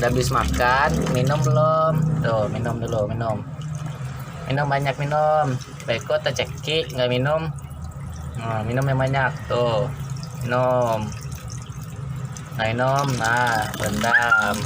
Udah habis makan, minum belum? Tuh, minum dulu, minum. Minum banyak minum. Beko atau ceki nggak minum? Nah, minum yang banyak tuh. Minum. Nah, minum. Nah, rendam.